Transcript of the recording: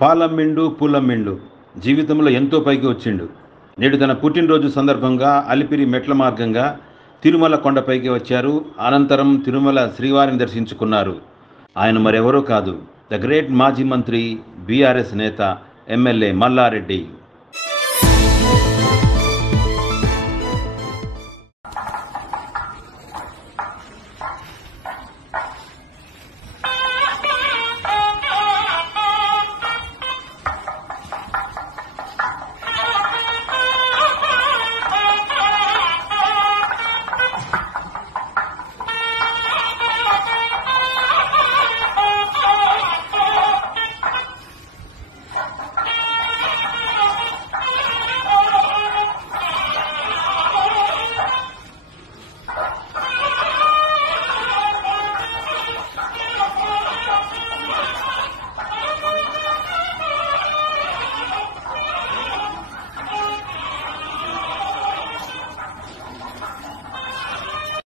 పాలమ్మిండు పూలమ్మిండు జీవితంలో ఎంతో పైకి వచ్చిండు. నేడు తన పుట్టినరోజు సందర్భంగా అలిపిరి మెట్ల మార్గంగా తిరుమల కొండపైకి వచ్చారు. అనంతరం తిరుమల శ్రీవారిని దర్శించుకున్నారు. ఆయన మరెవరో కాదు, ద గ్రేట్ మాజీ మంత్రి, బీఆర్ఎస్ నేత, ఎమ్మెల్యే మల్లారెడ్డి.